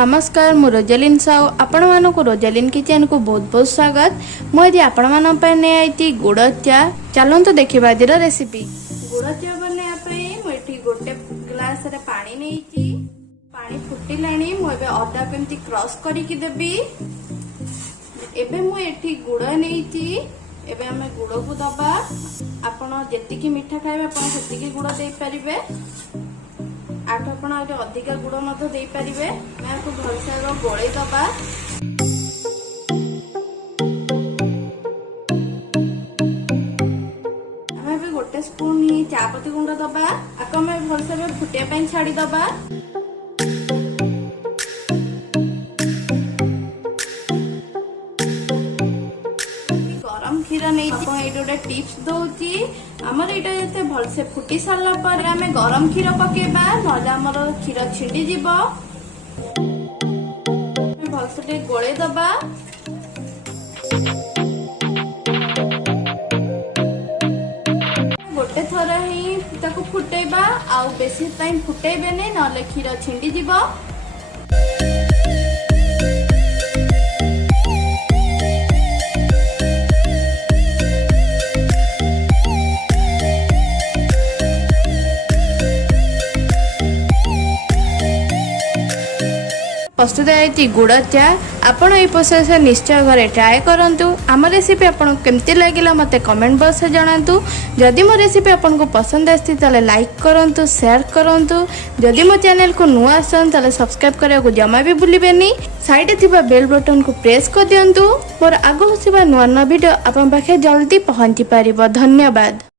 नमस्कार मु रोजालिन साहू आपण मानक रोजालिन किचन को बहुत बहुत स्वागत। मुझे आपण मान आई गुड़ चा चलते देखा आज रेसिपी। गुड़ चा बनाई मुझे गोटे ग्लास रे पानी नहीं पानी फुटिला मुझे अदा केमती क्रॉस करके देवी। एबे मुझे गुड़ नहीं एबे आम गुड़ को दबा आपण जी मीठा खाइबे से गुड़ दे पारे आठ आपण अधिका गुड़ दे पारे। मैं आपको भलसे गोले दबा आम गोटे स्पून ही चापती गुंड दबा आपको आम भलसे फुटिया छाड़ी दबा। गरम क्षीर नहीं गोटे टिप्स दौची आमर ये भलसे फुटी सारा पर आम गरम क्षीर पकेबा ना आमर क्षीर छिंडी जीव। भलसे गोले दबा गोटे थर ही फुटेबा आ बेसी टाइम फुटेबे ना क्षीर छिंडी जीव। प्रस्तुत है गुड़ चा। आपण ये प्रोसेस निश्चय घरे ट्राए करंतु। आम रेसिपी आपन केमती लागिला मते कमेंट बॉक्स में जणातु। जदि मो रेसिपी आपन को पसंद आसी ताले लाइक करंतु शेयर करंतु। जदि मो चैनल को नुआ आसन ताले सब्सक्राइब करिया को जमा भी भूलिबेनी। साइड थिबा बेल बटन को प्रेस कर दियंतु। मोर आगो होसिबा नुआ नुआ वीडियो आपन पाखे जल्दी पहुंची पारिबो। धन्यवाद।